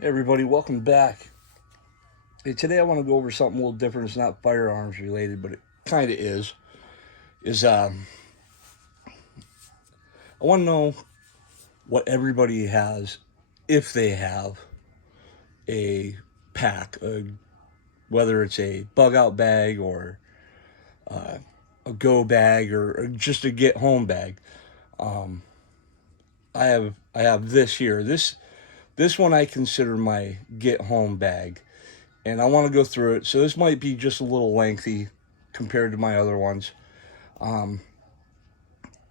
Hey everybody, welcome back. Hey, today I want to go over something a little different. It's not firearms related, but it kind of is. Is I want to know what everybody has, if they have a pack, whether it's a bug out bag or a go bag or just a get home bag. I have this here. This one I consider my get home bag, and I want to go through it. So this might be just a little lengthy compared to my other ones.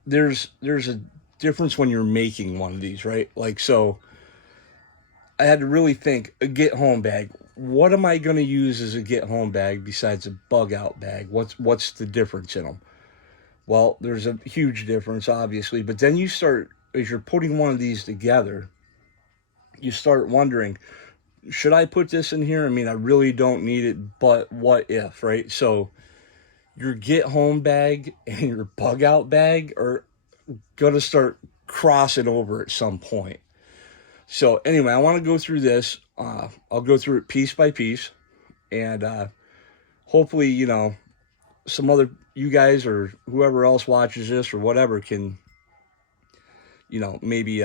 There's a difference when you're making one of these, right? Like, so I had to really think a get home bag. What am I going to use as a get home bag besides a bug out bag? What's the difference in them? Well, there's a huge difference, obviously, but then you start, as you're putting one of these together, you start wondering, should I put this in here? I mean, I really don't need it, but what if, right? So your get home bag and your bug out bag are going to start crossing over at some point. So anyway, I want to go through this. I'll go through it piece by piece, and hopefully, some other you guys or whoever else watches this or whatever can, maybe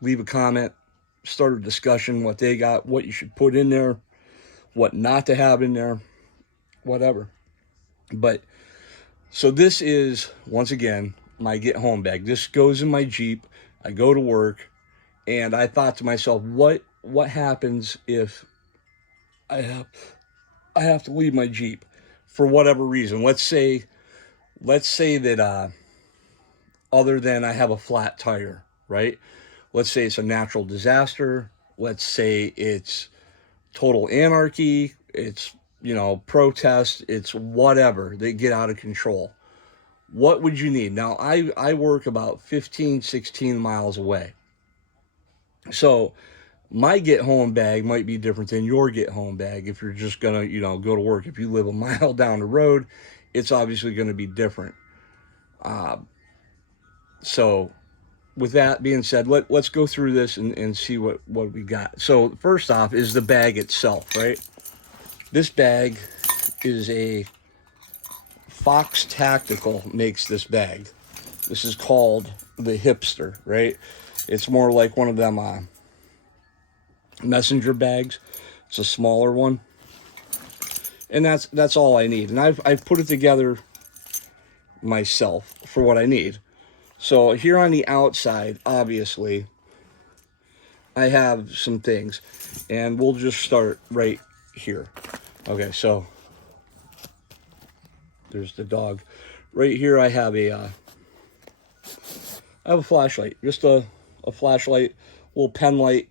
leave a comment, start a discussion, what they got, what you should put in there, what not to have in there, whatever. But so this is, once again, my get home bag. This goes in my Jeep. I go to work, and I thought to myself, what happens if I have to leave my Jeep for whatever reason? Let's say that other than I have a flat tire, right? Let's say it's a natural disaster. Let's say it's total anarchy. It's protest. It's whatever. They get out of control. What would you need? Now, I work about 15, 16 miles away. So my get home bag might be different than your get home bag if you're just going to, go to work. If you live a mile down the road, it's obviously going to be different. So with that being said, let's go through this and see what we got. So first off is the bag itself, right? This bag is a Fox Tactical makes this bag. This is called the Hipster, right? It's more like one of them messenger bags. It's a smaller one, and that's all I need. And I've put it together myself for what I need. So here on the outside, obviously, I have some things, and we'll just start right here. Okay, so there's the dog. Right here, I have a flashlight, just a flashlight, little pen light.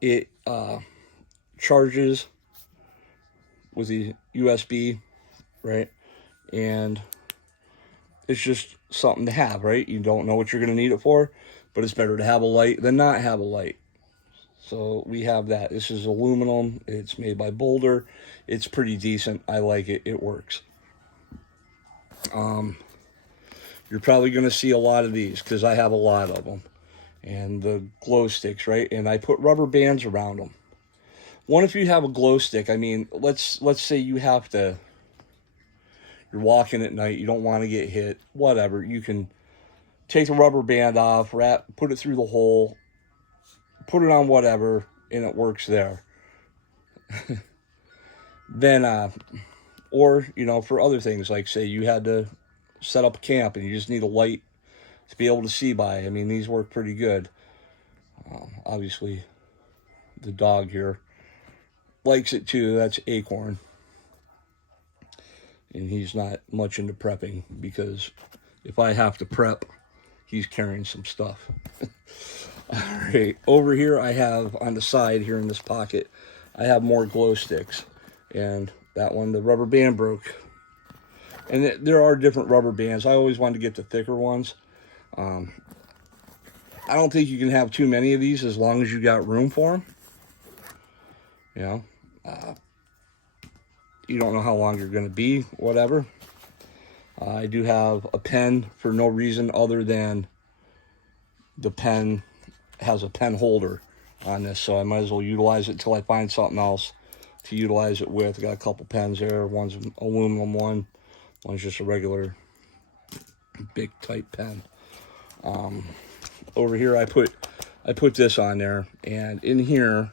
It charges with the USB, right? And it's just something to have, right? You don't know what you're going to need it for, but it's better to have a light than not have a light. So we have that. This is aluminum. It's made by Boulder. It's pretty decent. I like it. It works. You're probably going to see a lot of these because I have a lot of them. And the glow sticks, right? And I put rubber bands around them. One, if you have a glow stick, I mean, let's say you're walking at night, you don't want to get hit, whatever. You can take the rubber band off, put it through the hole, put it on whatever, and it works there. Then, or, for other things, like say you had to set up a camp and you just need a light to be able to see by. I mean, these work pretty good. Obviously, the dog here likes it too. That's Acorn. And he's not much into prepping because if I have to prep, he's carrying some stuff. All right, over here I have on the side here in this pocket, I have more glow sticks. And that one, the rubber band broke. And there are different rubber bands. I always wanted to get the thicker ones. I don't think you can have too many of these as long as you got room for them. You don't know how long you're going to be, whatever. I do have a pen for no reason other than the pen has a pen holder on this, so I might as well utilize it until I find something else to utilize it with. I got a couple pens there. One's an aluminum one. One's just a regular big type pen. Over here I put this on there, and in here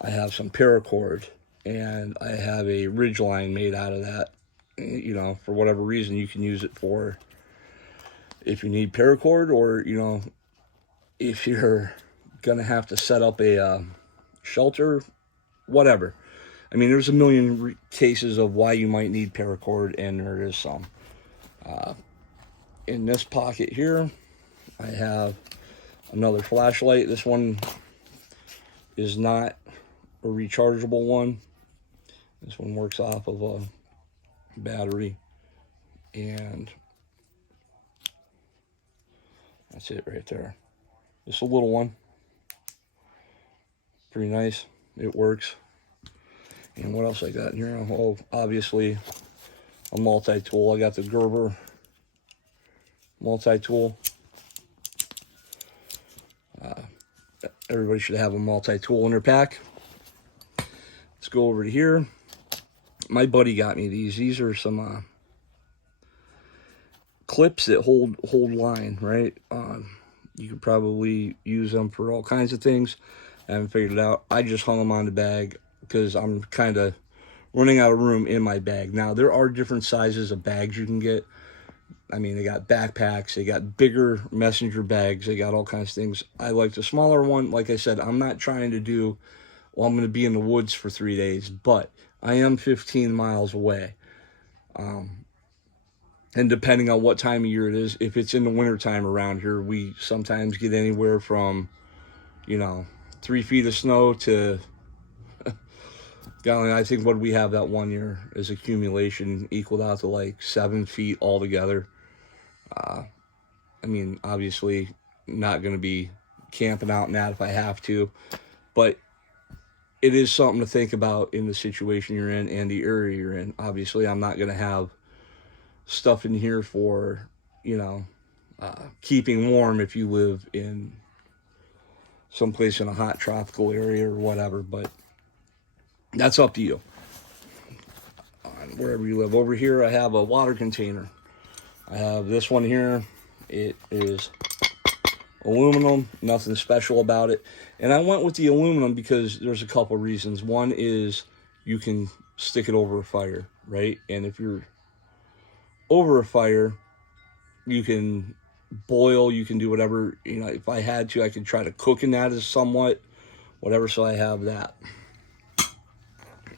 I have some paracord, and I have a ridgeline made out of that. You know, for whatever reason, you can use it for if you need paracord, or, you know, if you're gonna have to set up a shelter, whatever. I mean, there's a million cases of why you might need paracord, and there is some. In this pocket here, I have another flashlight. This one is not a rechargeable one. This one works off of a battery, and that's it right there. Just a little one. Pretty nice. It works. And what else I got in here? Oh, obviously a multi-tool. I got the Gerber multi-tool. Everybody should have a multi-tool in their pack. Let's go over to here. My buddy got me these. These are some clips that hold line, right? You could probably use them for all kinds of things. I haven't figured it out. I just hung them on the bag because I'm kind of running out of room in my bag. Now, there are different sizes of bags you can get. I mean, they got backpacks, they got bigger messenger bags, they got all kinds of things. I like the smaller one. Like I said, I'm not trying to do, well, I'm going to be in the woods for 3 days, but I am 15 miles away. And depending on what time of year it is, if it's in the wintertime around here, we sometimes get anywhere from, you know, 3 feet of snow to, golly, I think what we have that one year is accumulation equaled out to like 7 feet altogether. I mean, obviously not going to be camping out in that if I have to, but it is something to think about in the situation you're in and the area you're in. Obviously, I'm not going to have stuff in here for, you know, keeping warm if you live in someplace in a hot tropical area or whatever, but that's up to you on wherever you live. Over here I have a water container. I have this one here. It is aluminum, nothing special about it. And I went with the aluminum because there's a couple reasons. One is you can stick it over a fire, right? And if you're over a fire, you can boil, you can do whatever. You know, if I had to, I could try to cook in that as somewhat, whatever, so I have that.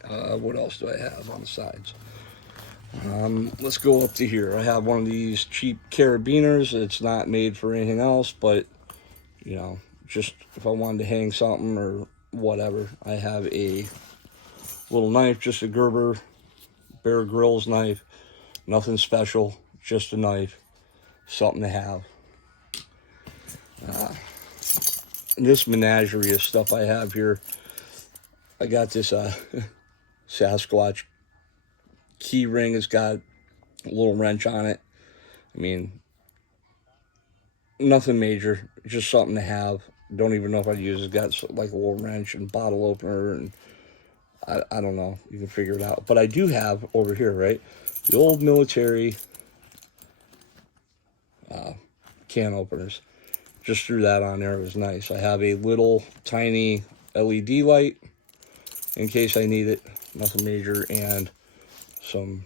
What else do I have on the sides? Let's go up to here. I have one of these cheap carabiners. It's not made for anything else, but, you know, just if I wanted to hang something or whatever. I have a little knife, just a Gerber Bear Grylls knife. Nothing special, just a knife. Something to have. This menagerie of stuff I have here. I got this Sasquatch key ring. It's got a little wrench on it. I mean, nothing major, just something to have. Don't even know if I'd use it. It's got like a little wrench and bottle opener, and I don't know. You can figure it out. But I do have over here, right, the old military can openers. Just threw that on there. It was nice. I have a little tiny LED light in case I need it. Nothing major. And some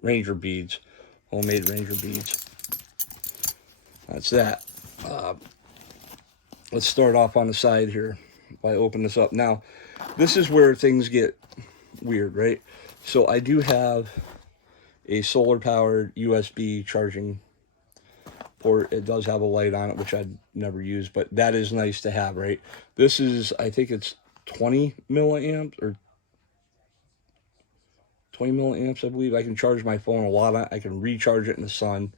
ranger beads, homemade ranger beads. That's that. Let's start off on the side here by opening this up. Now, this is where things get weird, right? So I do have a solar-powered USB charging port. It does have a light on it, which I'd never use, but that is nice to have, right? This is, I think it's 20 milliamps, or 20 milliamps, I believe. I can charge my phone a lot. I can recharge it in the sun.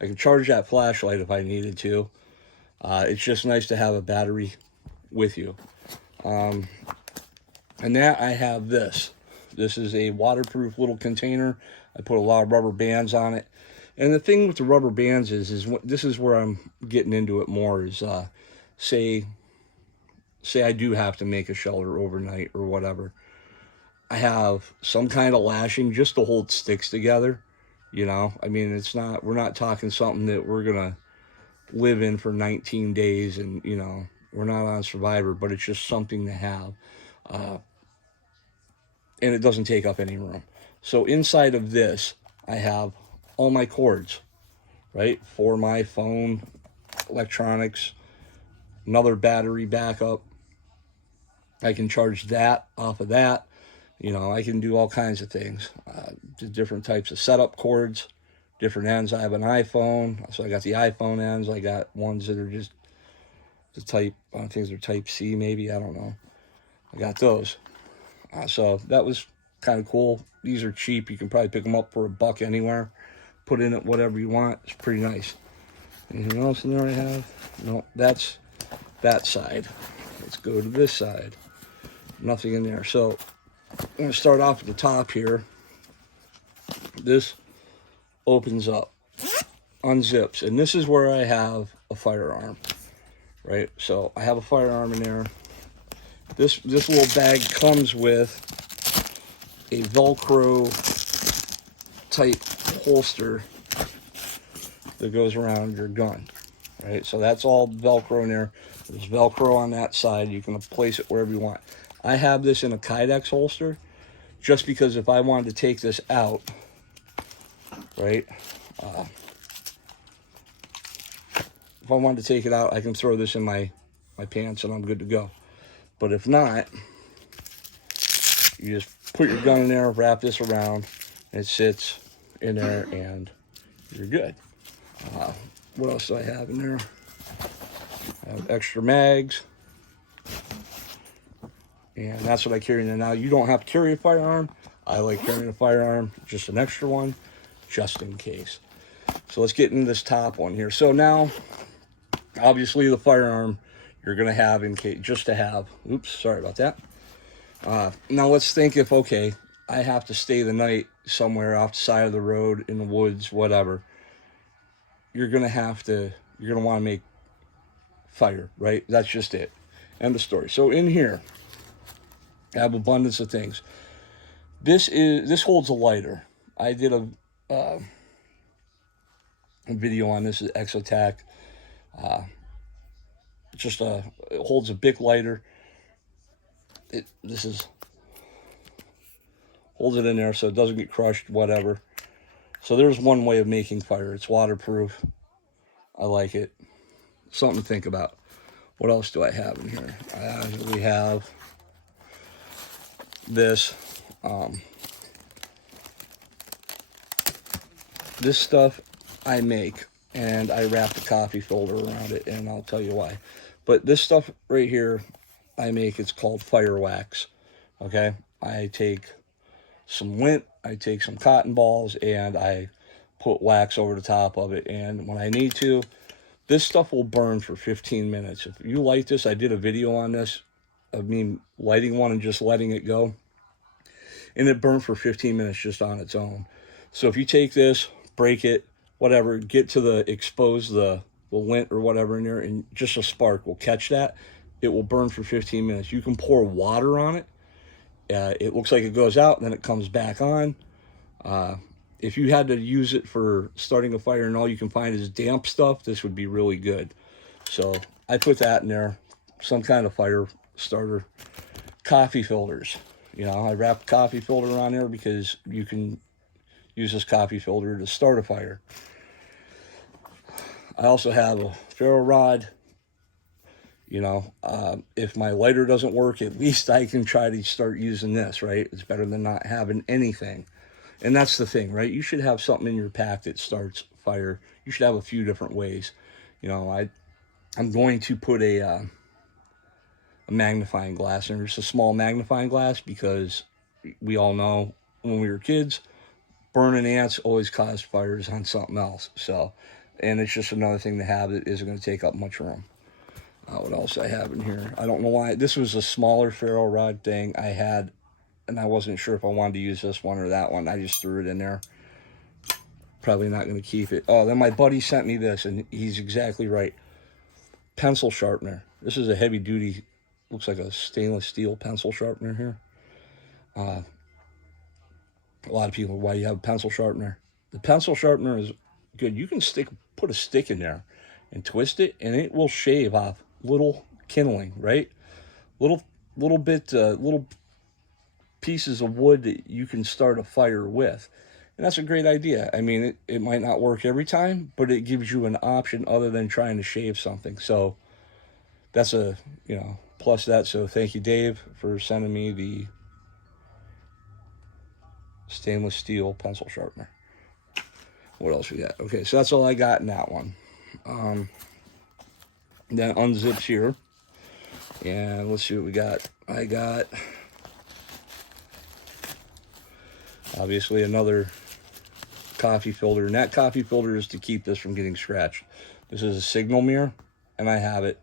I can charge that flashlight if I needed to. It's just nice to have a battery with you. And that I have this. This is a waterproof little container. I put a lot of rubber bands on it. And the thing with the rubber bands is this is where I'm getting into it more, is say say I do have to make a shelter overnight or whatever, I have some kind of lashing just to hold sticks together. You know, I mean, we're not talking something that we're going to live in for 19 days and, you know, we're not on Survivor, but it's just something to have. And it doesn't take up any room. So inside of this, I have all my cords, right? For my phone, electronics, another battery backup. I can charge that off of that. You know, I can do all kinds of things. Different types of setup cords, different ends. I have an iPhone, so I got the iPhone ends. I got ones that are just the type, I think they're type C maybe, I don't know. I got those. So that was kind of cool. These are cheap. You can probably pick them up for $1 anywhere. Put in it whatever you want. It's pretty nice. Anything else in there I have? No, that's that side. Let's go to this side. Nothing in there. So I'm going to start off at the top here. This opens up, unzips, and this is where I have a firearm, right? So I have a firearm in there. This little bag comes with a Velcro type holster that goes around your gun, right? So that's all Velcro in there. There's Velcro on that side. You can place it wherever you want. I have this in a Kydex holster just because if I wanted to take this out, right? If I wanted to take it out, I can throw this in my pants and I'm good to go. But if not, you just put your gun in there, wrap this around, and it sits in there and you're good. What else do I have in there? I have extra mags. And that's what I carry in there. Now, you don't have to carry a firearm. I like carrying a firearm, just an extra one, just in case. So let's get into this top one here. So now, obviously the firearm you're going to have in case, just to have. Oops, sorry about that. Now let's think if, okay, I have to stay the night somewhere off the side of the road, in the woods, whatever. You're going to want to make fire, right? That's just it. End of story. So in here, I have abundance of things. This holds a lighter. I did a video on this, Exotac. It holds a Bic lighter. Holds it in there so it doesn't get crushed, whatever. So there's one way of making fire. It's waterproof. I like it. Something to think about. What else do I have in here? We have this. This stuff I make, and I wrap the coffee filter around it, and I'll tell you why. But this stuff right here I make, it's called fire wax. Okay? I take some lint, I take some cotton balls, and I put wax over the top of it. And when I need to, this stuff will burn for 15 minutes. If you light this, I did a video on this, of me lighting one and just letting it go. And it burned for 15 minutes just on its own. So if you take this, break it, whatever, get to expose the lint or whatever in there, and just a spark will catch that. It will burn for 15 minutes. You can pour water on it. It looks like it goes out, and then it comes back on. If you had to use it for starting a fire and all you can find is damp stuff, this would be really good. So I put that in there, some kind of fire starter. Coffee filters. You know, I wrap a coffee filter on there because you can use this coffee filter to start a fire. I also have a ferro rod. You know, if my lighter doesn't work, at least I can try to start using this, right? It's better than not having anything. And that's the thing, right? You should have something in your pack that starts fire. You should have a few different ways. You know, I'm going to put a magnifying glass in. There's a small magnifying glass because we all know when we were kids, burning ants always caused fires on something else. So, and it's just another thing to have that isn't going to take up much room. What else I have in here? I don't know why. This was a smaller ferro rod thing I had, and I wasn't sure if I wanted to use this one or that one. I just threw it in there. Probably not going to keep it. Oh, then my buddy sent me this, and he's exactly right. Pencil sharpener. This is a heavy-duty looks like a stainless steel pencil sharpener here. A lot of people, why do you have a pencil sharpener? The pencil sharpener is good. You can put a stick in there and twist it, and it will shave off little kindling, right? Little little pieces of wood that you can start a fire with. And that's a great idea. I mean, it might not work every time, but it gives you an option other than trying to shave something. So that's a, plus that. So thank you, Dave, for sending me the stainless steel pencil sharpener. What else we got? Okay, so that's all I got in that one. Then unzips here. And let's see what we got. I got, obviously, another coffee filter. And that coffee filter is to keep this from getting scratched. This is a signal mirror, and I have it.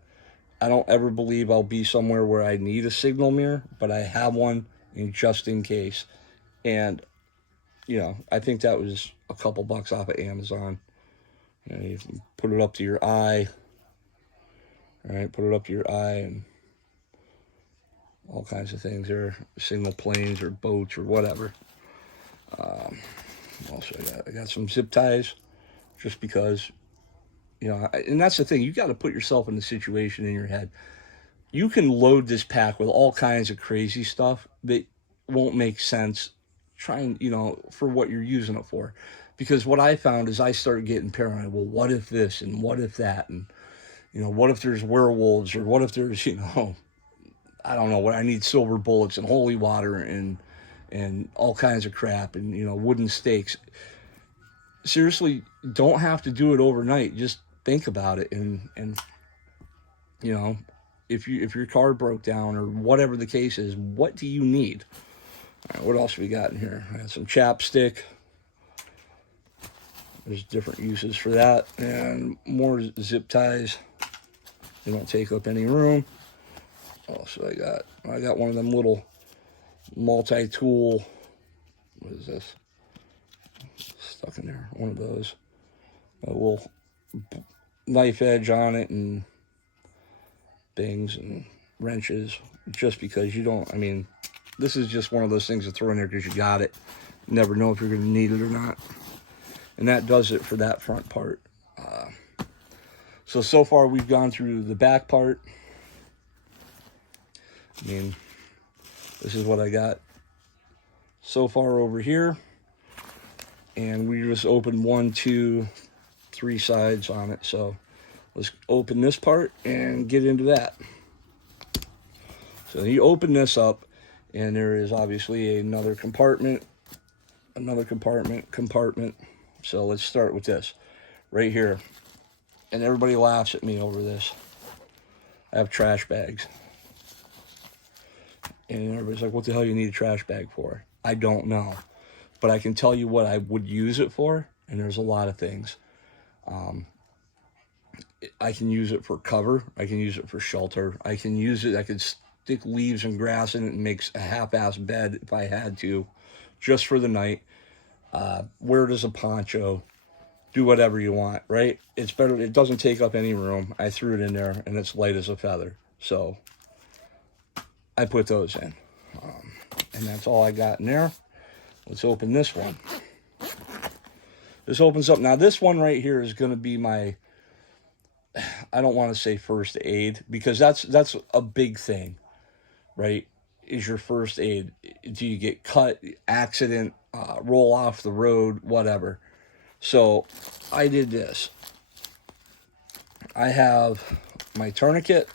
I don't ever believe I'll be somewhere where I need a signal mirror, but I have one just in case. And, I think that was a couple bucks off of Amazon. You can put it up to your eye. All right, put it up to your eye and all kinds of things there. Signal planes or boats or whatever. Also, I got some zip ties just because, and that's the thing. You got to put yourself in the situation in your head. You can load this pack with all kinds of crazy stuff that won't make sense trying, for what you're using it for. Because what I found is I started getting paranoid. Well, what if this and what if that? And, what if there's werewolves or what if there's, I don't know what I need silver bullets and holy water and all kinds of crap and, wooden stakes. Seriously, don't have to do it overnight. Just think about it and if your car broke down or whatever the case is, what do you need? All right, what else we got in here? I got some chapstick. There's different uses for that. And more zip ties. They don't take up any room. Also, I got one of them little multi-tool. What is this? Stuck in there. One of those. A little knife edge on it and things and wrenches. Just because this is just one of those things to throw in there because you got it. You never know if you're going to need it or not. And that does it for that front part. So far we've gone through the back part. This is what I got so far over here. And we just opened 1, 2, 3 sides on it. So let's open this part and get into that. So you open this up, and there is obviously another compartment. So let's start with this right here. And everybody laughs at me over this. I have trash bags. And everybody's like, what the hell do you need a trash bag for? I don't know. But I can tell you what I would use it for, and there's a lot of things. I can use it for cover. I can use it for shelter. I could stick leaves and grass in it and make a half-ass bed if I had to, just for the night. Wear it as a poncho. Do whatever you want, right? It's better. It doesn't take up any room. I threw it in there, and it's light as a feather. So I put those in. And that's all I got in there. Let's open this one. This opens up. Now, this one right here is going to be my, I don't want to say first aid, because that's a big thing, right? Is your first aid. Do you get cut, accident, roll off the road, whatever. So I did this. I have my tourniquet.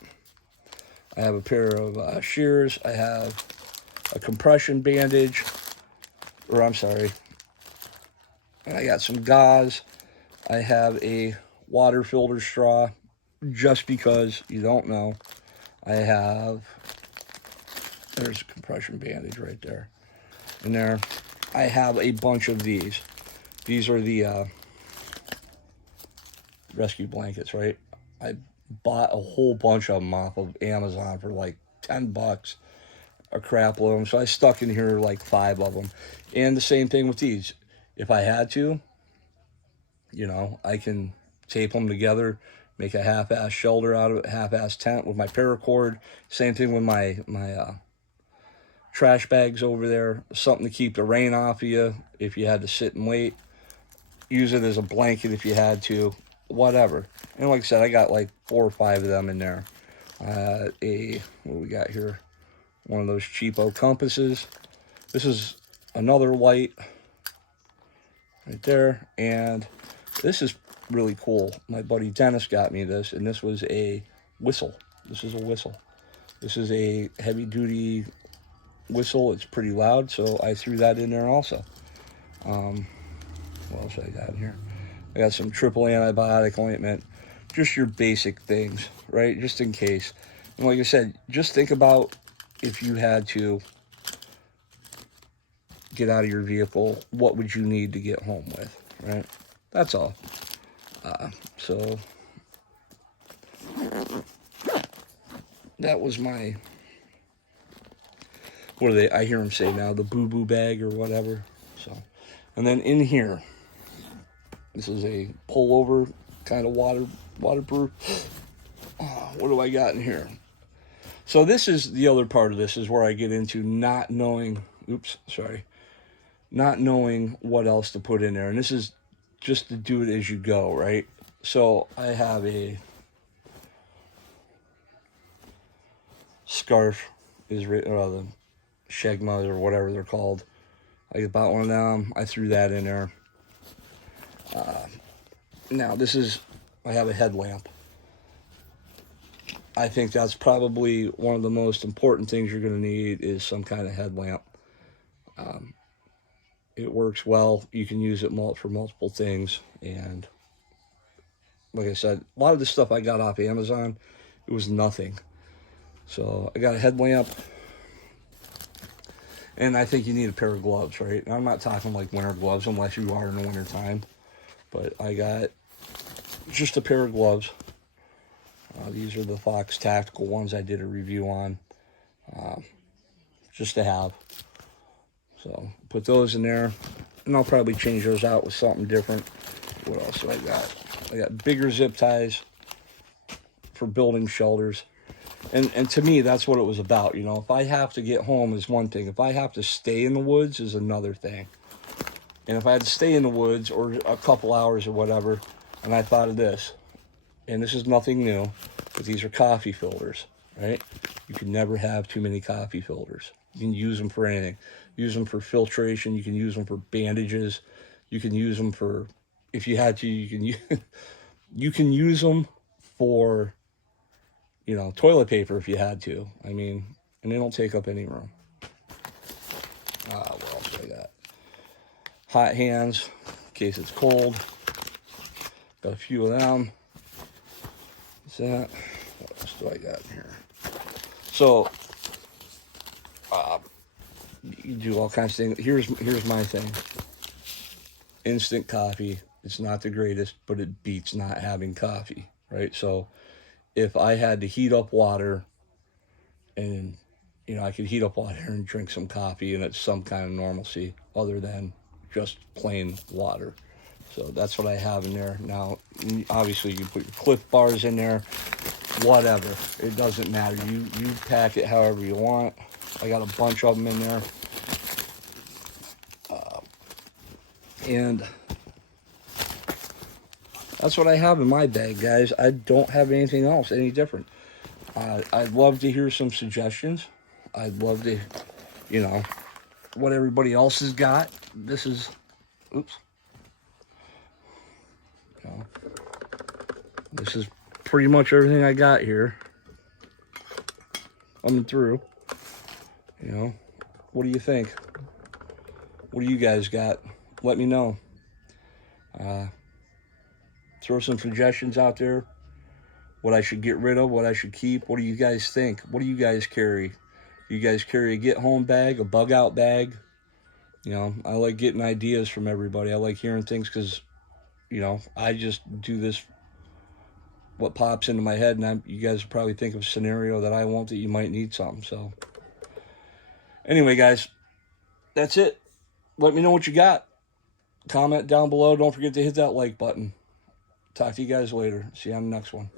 I have a pair of shears. I have a compression bandage. And I got some gauze. I have a water filter straw, just because you don't know. There's a compression bandage right there. And there, I have a bunch of these. These are the rescue blankets, right? I bought a whole bunch of them off of Amazon for like $10. A crap load of them. So I stuck in here like 5 of them. And the same thing with these. If I had to, I can tape them together, make a half-ass shelter out of it, half-ass tent with my paracord. Same thing with my trash bags over there, something to keep the rain off of you if you had to sit and wait. Use it as a blanket if you had to, whatever. And like I said, I got like 4 or 5 of them in there. What do we got here? One of those cheapo compasses. This is another light right there. And this is really cool. My buddy Dennis got me this, and this was a whistle. This is a whistle. This is a heavy-duty whistle. It's pretty loud, so I threw that in there also. What else I got in here? I got some triple antibiotic ointment. Just your basic things, right? Just in case. And like I said, just think about if you had to get out of your vehicle, what would you need to get home with, right? That's all. So that was my, what do they, I hear them say now, the boo-boo bag or whatever. So, and then in here, this is a pullover kind of waterproof. What do I got in here? So this is the other part of this, is where I get into not knowing, not knowing what else to put in there. And this is just to do it as you go, right? So I have a scarf, is written, or the shegmas or whatever they're called. I bought one of them. I threw that in there. Now this is, I have a headlamp. I think that's probably one of the most important things you're going to need, is some kind of headlamp. It works well. You can use it for multiple things. And like I said, a lot of the stuff I got off Amazon, it was nothing. So I got a headlamp. And I think you need a pair of gloves, right? And I'm not talking like winter gloves unless you are in the winter time. But I got just a pair of gloves. These are the Fox Tactical ones I did a review on. Just to have. So put those in there. And I'll probably change those out with something different. What else do I got? I got bigger zip ties for building shelters. And to me, that's what it was about. You know, if I have to get home is one thing. If I have to stay in the woods is another thing. And if I had to stay in the woods or a couple hours or whatever, and I thought of this, and this is nothing new, but these are coffee filters, right? You can never have too many coffee filters. You can use them for anything. Use them for filtration. You can use them for bandages. You can use them for, if you had to, you can use them for, you know, toilet paper if you had to. I mean, and they don't take up any room. What else do I got? Hot hands, in case it's cold. Got a few of them. What's that? What else do I got in here? So, you do all kinds of things. Here's my thing. Instant coffee. It's not the greatest, but it beats not having coffee, right? So, if I had to heat up water, and you know, I could heat up water and drink some coffee, and it's some kind of normalcy other than just plain water. So that's what I have in there. Now, obviously, you can put your Cliff Bars in there, whatever. It doesn't matter. You pack it however you want. I got a bunch of them in there. And that's what I have in my bag, guys. I don't have anything else any different. I'd love to hear some suggestions. I'd love to, you know, what everybody else has got. This is, oops. You know, this is pretty much everything I got here. Coming through. You know, what do you think? What do you guys got? Let me know. Throw some suggestions out there. What I should get rid of, what I should keep. What do you guys think? What do you guys carry? Do you guys carry a get-home bag, a bug-out bag? You know, I like getting ideas from everybody. I like hearing things because, you know, I just do this, what pops into my head, and you guys probably think of a scenario that I won't, that you might need something. So, anyway, guys, that's it. Let me know what you got. Comment down below. Don't forget to hit that like button. Talk to you guys later. See you on the next one.